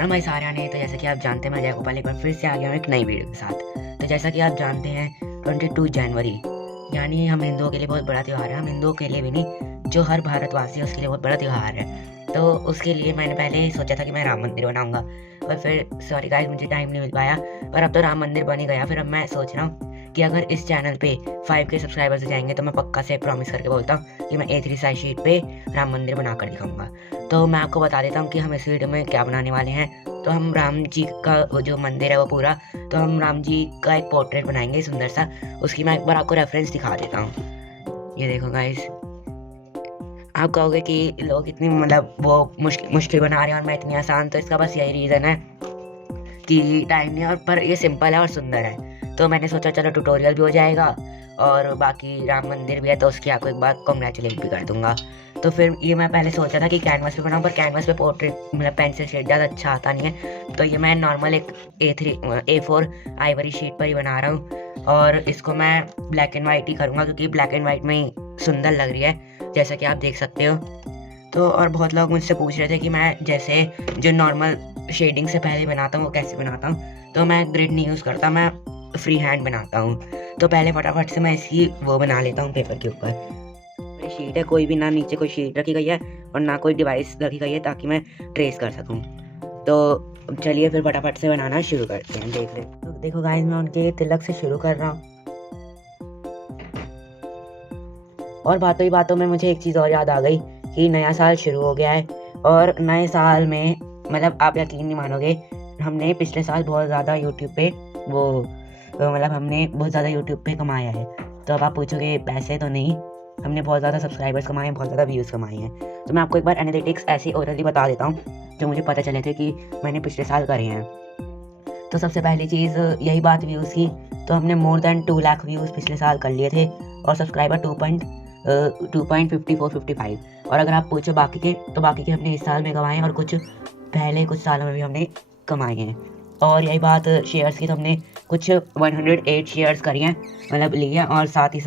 राम भाई सारे आने। तो जैसा कि आप जानते हैं मैं जय गोपाल एक बार फिर से आ गया हूँ एक नई वीडियो के साथ। तो जैसा कि आप जानते हैं 22 जनवरी यानी हम हिंदुओं के लिए बहुत बड़ा त्यौहार है। हम हिंदुओं के लिए भी नहीं, जो हर भारतवासी है उसके लिए बहुत बड़ा त्यौहार है। तो उसके लिए मैंने पहले ही सोचा था कि मैं राम मंदिर बनाऊंगा, पर फिर सॉरी गाइस मुझे टाइम नहीं मिल पाया। पर अब तो राम मंदिर बन ही गया। फिर अब मैं सोच रहा हूँ कि अगर इस चैनल पे 5K सब्सक्राइबर्स हो जाएंगे तो मैं पक्का से प्रॉमिस करके बोलता हूँ कि मैं A3 साइज शीट पे राम मंदिर बना कर दिखाऊंगा। तो मैं आपको बता देता हूँ कि हम इस वीडियो में क्या बनाने वाले हैं। तो हम राम जी का वो जो मंदिर है वो पूरा, तो हम राम जी का एक पोर्ट्रेट बनाएंगे सुंदर सा। उसकी मैं एक बार आपको रेफरेंस दिखा देता हूँ। ये देखो गाइस, आप कहोगे कि लोग इतनी मतलब वो मुश्किल बना रहे हैं और मैं इतनी आसान। तो इसका बस यही रीज़न है कि टाइम नहीं है, और पर ये सिंपल है और सुंदर है। तो मैंने सोचा चलो ट्यूटोरियल भी हो जाएगा और बाकी राम मंदिर भी है, तो उसकी आपको एक बार कॉन्ग्रेचुलेट भी कर दूंगा। तो फिर ये मैं पहले सोचा था कि कैनवास पे बनाऊं, पर कैनवास पे पोर्ट्रेट मतलब पेंसिल शेड ज़्यादा अच्छा आता नहीं है। तो ये मैं नॉर्मल एक A4 आइवरी शीट पर ही बना रहा हूँ, और इसको मैं ब्लैक एंड वाइट ही करूँगा क्योंकि ब्लैक एंड वाइट में ही सुंदर लग रही है, जैसा कि आप देख सकते हो। तो और बहुत लोग मुझसे पूछ रहे थे कि मैं जैसे जो नॉर्मल शेडिंग से पहले बनाता हूँ वो कैसे बनाता हूँ। तो मैं ग्रिड नहीं यूज़ करता, मैं फ्री हैंड बनाता हूँ। तो पहले फटाफट से मैं इसकी वो बना लेता हूँ पेपर के ऊपर। मेरी शीट है, कोई भी ना नीचे कोई शीट रखी गई है और ना कोई डिवाइस रखी गई है ताकि मैं ट्रेस कर सकूँ। तो चलिए फिर फटाफट से बनाना शुरू करते हैं। देख ले तो देखो गाइस, मैं उनके तिलक से शुरू कर रहा हूँ। और बातों ही बातों में मुझे एक चीज़ और याद आ गई कि नया साल शुरू हो गया है, और नए साल में मतलब आप यकीन नहीं मानोगे, हमने पिछले साल बहुत ज़्यादा यूट्यूब पे वो मतलब हमने बहुत ज़्यादा यूट्यूब पे कमाया है। तो अब आप पूछोगे पैसे तो नहीं, हमने बहुत ज़्यादा सब्सक्राइबर्स कमाए हैं, बहुत ज़्यादा व्यूज़ कमाए हैं। तो मैं आपको एक बार एनालिटिक्स ऐसे ओरली बता देता हूँ जो मुझे पता चले थे कि मैंने पिछले साल करे हैं। तो सबसे पहली चीज़ यही बात व्यूज़ की। तो हमने मोर देन 2 लाख व्यूज़ पिछले साल कर लिए थे, और सब्सक्राइबर 2.5455। और अगर आप पूछो बाकी के, तो बाकी के हमने इस साल में कमाए हैं और कुछ पहले कुछ सालों में भी हमने कमाए हैं। और यही बात शेयर्स की, तो हमने कुछ 108 शेयर्स करी हैं मतलब लिए हैं। और साथ ही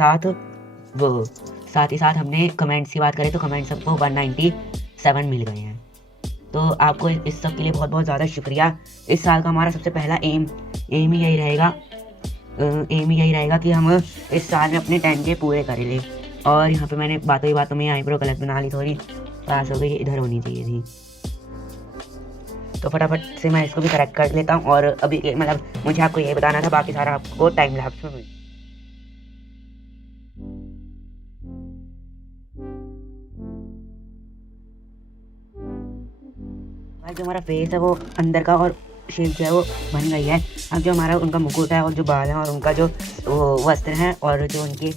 साथ हमने कमेंट्स की बात करें तो कमेंट्स सबको 197 मिल गए हैं। तो आपको इस सब के लिए बहुत बहुत ज़्यादा शुक्रिया। इस साल का हमारा सबसे पहला एम ही यही रहेगा कि हम इस साल में अपने 10K पूरे कर ले। और यहाँ पे मैंने बातों ही बातों में आईब्रो गलत बना ली, थोड़ी पास हो गई, इधर होनी चाहिए थी। तो फटाफट से मैं इसको भी करेक्ट कर लेता हूँ। और अभी मतलब मुझे आपको ये बताना था, बाकी सारा आपको टाइम लैप्स में मिल। भाई जो हमारा फेस है वो अंदर का और शेप जो है वो बन गई है। अब जो हमारा उनका मुकुट है और जो बाल हैं और उनका जो वस्त्र हैं और जो उनके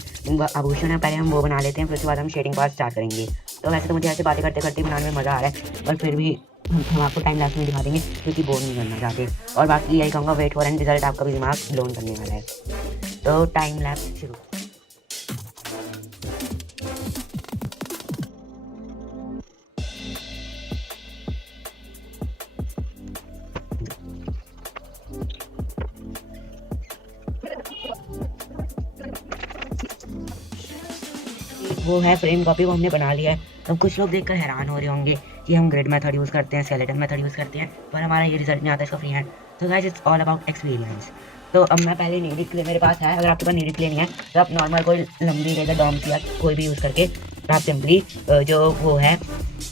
आभूषण है, पहले हम वो बना लेते हैं, फिर उसके बाद हम शेडिंग पार्ट स्टार्ट करेंगे। तो वैसे तो मुझे ऐसे बातें करते करते बनाने में मज़ा आ रहा है, पर फिर भी हम आपको टाइम लैप्स में दिखा देंगे क्योंकि बोर नहीं करना चाहते। और बाकी यही कहूँगा, वेट फॉर एंड रिजल्ट, आपका भी दिमाग ब्लोन करने वाला है। तो टाइम लैप्स शुरू। वो है फ्रेम कॉपी, वो हमने बना लिया है। तो कुछ लोग देखकर हैरान हो रहे होंगे कि हम ग्रिड मेथड यूज़ करते हैं, स्केलेटन मेथड यूज़ करते हैं, पर हमारा ये रिजल्ट नहीं आता इसका फ्री हैंड। तो guys it's all about experience. तो अब मैं पहले नीडिल क्ले मेरे पास है। अगर आपके पास नीडिल क्ले नहीं है तो आप नॉर्मल कोई लंबी रेगा डॉम्स या कोई भी यूज़ करके आप सिंपली जो वो है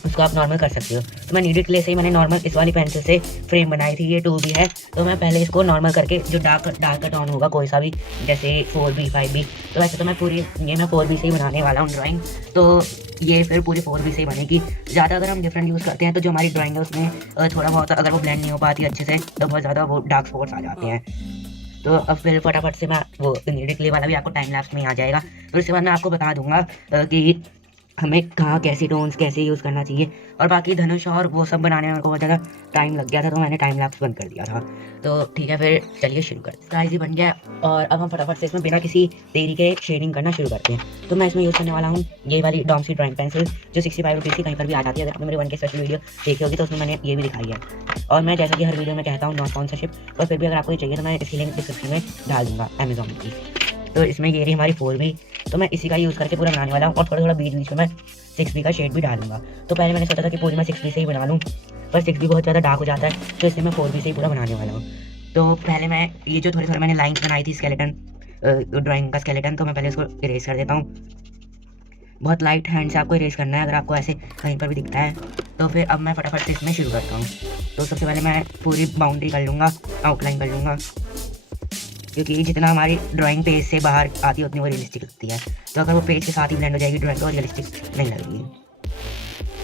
उसको आप नॉर्मल कर सकते हो। तो मैं नीडिल क्ले से ही मैंने नॉर्मल इस वाली पेंसिल से फ्रेम बनाई थी। ये 2B है, तो मैं पहले इसको नॉर्मल करके जो डार्क टोन होगा कोई सा भी, जैसे 4B 5B, तो वैसे तो मैं 4B से ही बनाने वाला हूँ ड्राइंग। तो ये फिर पूरी 4B से ही बनेगी। ज़्यादा अगर हम डिफरेंट यूज़ करते हैं तो जो हमारी ड्राइंग है उसमें थोड़ा बहुत अगर वो ब्लेंड नहीं हो पाती अच्छे से तो बहुत ज़्यादा वो डार्क स्पॉट्स आ जाते हैं। तो अब फिर फटाफट से मैं वो नीडिल क्ले वाला भी आपको टाइम लैप्स में ही आ जाएगा। फिर उसके बाद मैं आपको बता दूंगा कि हमें कहाँ कैसी टोन्स कैसे यूज़ करना चाहिए। और बाकी धनुष और वो सब बनाने में मेरे को बहुत ज़्यादा टाइम लग गया था, तो मैंने टाइम लैप्स बंद कर दिया था। तो ठीक है, फिर चलिए शुरू करते हैं। गाइस ये बन गया, और अब हम फटाफट से इसमें बिना किसी देरी के शेडिंग करना शुरू करते हैं। तो मैं इसमें यूज़ करने वाला हूँ ये वाली डॉम्स की ड्राइंग पेंसिल, जो 65 रुपीज़ की कहीं पर भी आ जाती है। अगर आपने मेरे 1K स्पेशल वीडियो देखी होगी तो उसमें मैंने ये भी दिखाई है। और मैं जैसा कि हर वीडियो में कहता हूँ, नॉट स्पॉन्सरशिप, और फिर भी अगर आपको ये चाहिए तो मैं इसकी लिंक डिस्क्रिप्शन में डाल दूँगा अमेजॉन की। तो इसमें ये रही हमारी 4B, तो मैं इसी का यूज़ करके पूरा बनाने वाला हूँ। और थोड़ा थोड़ा बीच बीच में मैं 6B का शेड भी डालूंगा। तो पहले मैंने सोचा था कि पूरी मैं 6B से ही बना लूँ, पर 6 भी बहुत ज़्यादा डार्क हो जाता है, तो इसलिए मैं 4B से ही पूरा बनाने वाला हूँ। तो पहले मैं ये जो थोड़े थोड़े मैंने लाइन्स बनाई थी स्केलेटन ड्राइंग का स्केलेटन, तो मैं पहले इसको इरेज कर देता हूँ। बहुत लाइट हैंड से आपको इरेज करना है, अगर आपको ऐसे कहीं पर भी दिखता है तो फिर अब मैं फटाफट से इसमें शुरू करता हूँ। तो सबसे पहले मैं पूरी बाउंड्री कर लूँगा, आउटलाइन कर लूँगा, क्योंकि जितना हमारी ड्राइंग पेज से बाहर आती है उतनी वो रियलिस्टिक लगती है। तो अगर वो पेज के साथ ही ब्लेंड हो जाएगी ड्राइंग तो रियलिस्टिक नहीं लगेगी।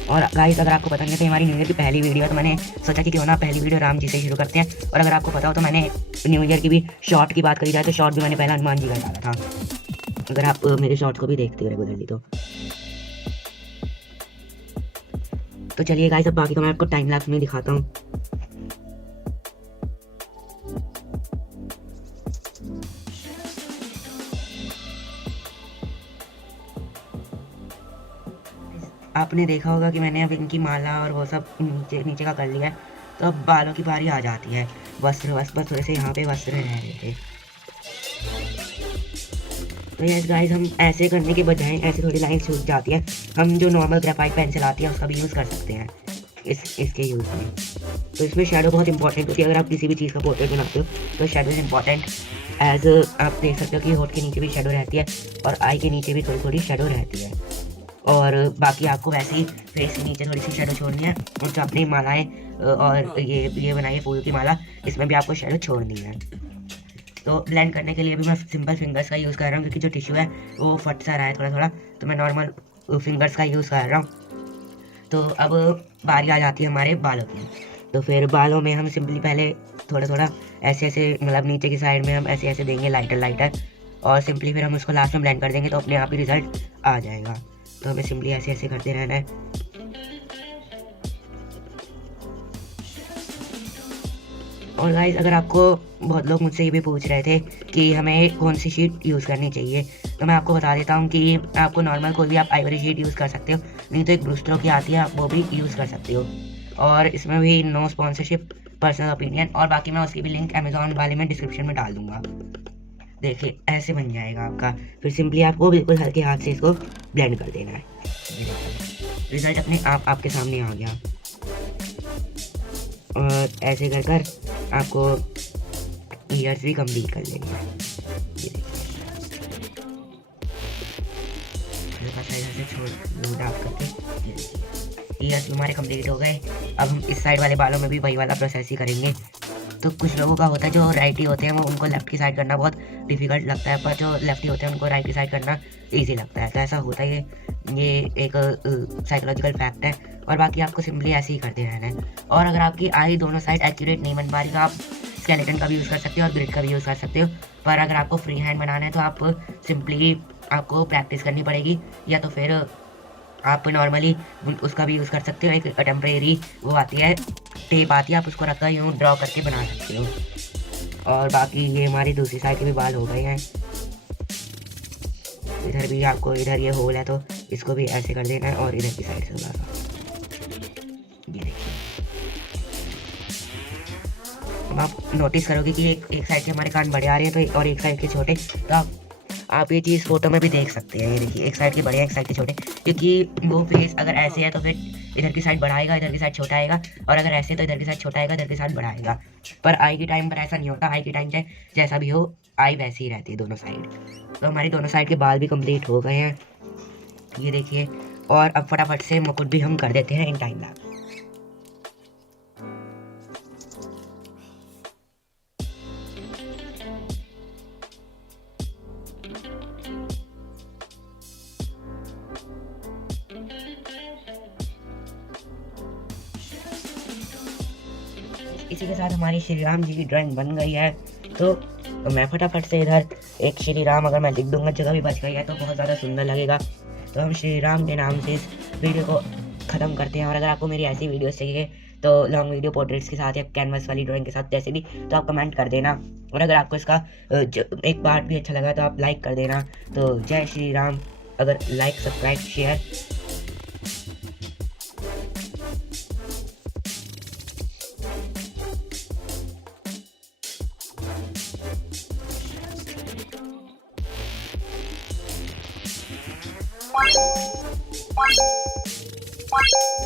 और गाइस अगर आपको पता नहीं है तो हमारी न्यू ईयर की पहली वीडियो है, तो मैंने सोचा कि क्यों ना पहली वीडियो राम जी से शुरू करते हैं। और अगर आपको पता हो तो मैंने न्यू ईयर की भी शॉर्ट की बात करी जाए तो शॉर्ट भी मैंने पहला हनुमान जी का डाला था, अगर आप मेरे शॉर्ट्स को भी देखते हो रेगुलरली तो चलिए गाइस अब बाकी का मैं आपको टाइम लैप्स में दिखाता हूँ। आपने देखा होगा कि मैंने अब इनकी माला और वो सब नीचे नीचे का कर लिया है, तो अब बालों की बारी आ जाती है। वस्त्र बस थोड़े से यहाँ पे वस्त्र रह रहे थे। तो यस गाइस हम ऐसे करने के बजाय ऐसे थोड़ी लाइन छूट जाती है, हम जो नॉर्मल ग्रेफाइट पेंसिल आती है उसका भी यूज़ कर सकते हैं इसके यूज़ में। तो इसमें शेडो बहुत इंपॉर्टेंट होती है, अगर आप किसी भी चीज़ का पोर्ट्रेट बनाते हो तो शेडो इज़ इंपॉर्टेंट। एज आप देख सकते हो कि होठ के नीचे भी शेडो रहती है और आई के नीचे भी थोड़ी थोड़ी शेडो रहती है। और बाकी आपको वैसे ही फेस के नीचे थोड़ी सी शेडो छोड़नी है, और जो अपनी मालाएँ और ये बनाई है फूल की माला, इसमें भी आपको शेडो छोड़नी है। तो ब्लेंड करने के लिए भी मैं सिंपल फिंगर्स का यूज़ कर रहा हूँ, क्योंकि जो टिश्यू है वो फट सा रहा है थोड़ा थोड़ा, तो मैं नॉर्मल फिंगर्स का यूज़ कर रहा हूँ। तो अब बारी आ जाती है हमारे बालों की। तो फिर बालों में हम सिंपली पहले थोड़ा थोड़ा ऐसे ऐसे मतलब नीचे की साइड में हम ऐसे ऐसे देंगे लाइटर लाइटर, और सिंपली फिर हम उसको लास्ट में ब्लेंड कर देंगे तो अपने आप ही रिजल्ट आ जाएगा। तो हमें सिंपली ऐसे ऐसे करते रहना है। और गाइस अगर आपको बहुत लोग मुझसे ये भी पूछ रहे थे कि हमें कौन सी शीट यूज़ करनी चाहिए, तो मैं आपको बता देता हूँ कि आपको नॉर्मल कोई भी आप आइवरी शीट यूज़ कर सकते हो, नहीं तो एक ब्रूस्टरो की आती है आप वो भी यूज़ कर सकते हो। और इसमें भी नो स्पॉन्सरशिप, पर्सनल ओपिनियन, और बाकी मैं उसकी भी लिंक अमेजोन वाले में डिस्क्रिप्शन में डाल दूँगा। देखिए ऐसे बन जाएगा आपका। फिर सिंपली आपको बिल्कुल हल्के हाथ से इसको ब्लेंड कर देना है। रिजल्ट अपने आप आपके सामने आ गया। और ऐसे कर कर आपको ईयर्स भी कंप्लीट कर लेनी है। हल्का सा इधर से छोड़ डाप करके ईयर्स हमारे कंप्लीट हो गए। अब हम इस साइड वाले बालों में भी वही वाला प्रोसेस ही करेंगे। तो कुछ लोगों का होता है जो राइटी होते हैं वो उनको लेफ्ट की साइड करना बहुत डिफिकल्ट लगता है, पर जो लेफ्टी होते हैं उनको राइट की साइड करना ईजी लगता है। तो ऐसा होता है, ये एक साइकोलॉजिकल फैक्ट है। और बाकी आपको सिंपली ऐसे ही करते रहना है। और अगर आपकी आई दोनों साइड एक्यूरेट नहीं बन पा रही तो आप स्केलेटन का भी यूज़ कर सकते हो और ग्रिड का भी यूज़ कर सकते हो। पर अगर आपको फ्री हैंड बनाना है तो आप सिंपली आपको प्रैक्टिस करनी पड़ेगी, या तो फिर आप नॉर्मली उसका भी यूज़ कर सकते हो। एक टेम्परेरी वो आती है, टेप आती है, आप उसको रखकर यूँ ड्रॉ करके बना सकते हो। और बाकी ये हमारी दूसरी साइड के भी बाल हो गए हैं। इधर भी आपको, इधर ये होल है तो इसको भी ऐसे कर देना है, और इधर की साइड से थोड़ा सा ये देखिए। अब आप नोटिस करोगे कि एक साइड के हमारे कान बड़े आ रहे हैं तो और एक साइड के छोटे। तो आप ये चीज़ फोटो में भी देख सकते हैं। ये देखिए एक साइड के बड़े हैं एक साइड के छोटे, क्योंकि वो फेस अगर ऐसे है तो फिर इधर की साइड बड़ा आएगा, इधर की साइड छोटा आएगा, और अगर ऐसे तो इधर की साइड छोटा आएगा, इधर की साइड बड़ा आएगा। पर आई के टाइम पर ऐसा नहीं होता, आई के टाइम चाहे जैसा भी हो आई वैसी ही रहती है दोनों साइड। तो हमारी दोनों साइड के बाल भी कंप्लीट हो गए हैं, ये देखिए। और अब फटाफट से मुकुट भी हम कर देते हैं इन टाइम लैप्स। इसी के साथ हमारी श्री राम जी की ड्राइंग बन गई है। तो मैं फटाफट से इधर एक श्री राम अगर मैं लिख दूंगा, जगह भी बच गई है तो बहुत ज़्यादा सुंदर लगेगा। तो हम श्री राम के नाम से इस वीडियो को ख़त्म करते हैं। और अगर आपको मेरी ऐसी वीडियोस चाहिए तो लॉन्ग वीडियो पोर्ट्रेट्स के साथ या कैनवस वाली ड्राइंग के साथ जैसे भी, तो आप कमेंट कर देना। और अगर आपको इसका एक पार्ट भी अच्छा लगा तो आप लाइक कर देना। तो जय श्री राम। अगर लाइक सब्सक्राइब शेयर What?